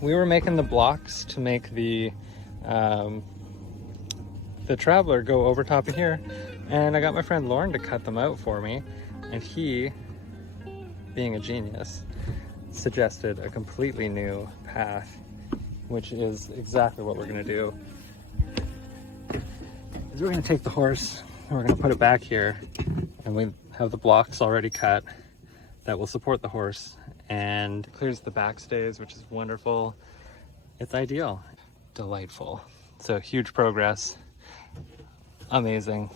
We were making the blocks to make the traveler go over top of here, and I got my friend Lauren to cut them out for me, and he, being a genius, suggested a completely new path, which is exactly what we're gonna do. Is we're gonna take the horse, and we're gonna put it back here, and we have the blocks already cut that will support the horse, and it clears the backstays, which is wonderful. It's ideal, delightful. So huge progress, amazing.